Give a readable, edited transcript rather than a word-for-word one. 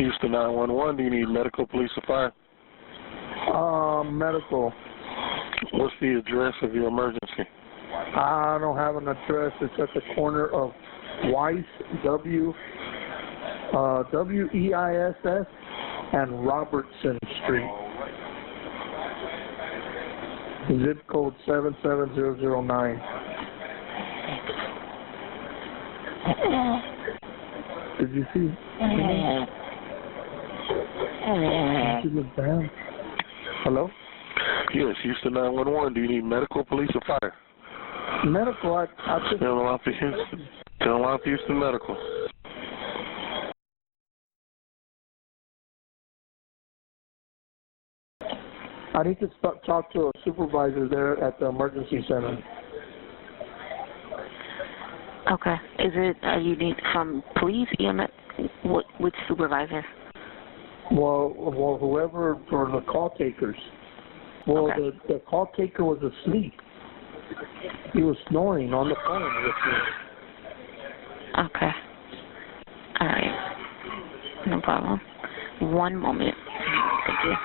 Houston 911, do you need medical, police, or fire? Medical. What's the address of your emergency? I don't have an address. It's at the corner of Weiss, W-E-I-S-S, and Robertson Street. Zip code 77009. Did you see? Did you look down? Hello? Yes, Houston 911. Do you need medical, police, or fire? Medical, I just... Tell them off to Houston. Tell them off to Houston Medical. I need to talk to a supervisor there at the emergency center. Okay. Is it you need from police, EMS? Which supervisor? Well, whoever for the call takers. Well, okay. the call taker was asleep. He was snoring on the phone with me. Okay. All right. No problem. One moment. Thank you.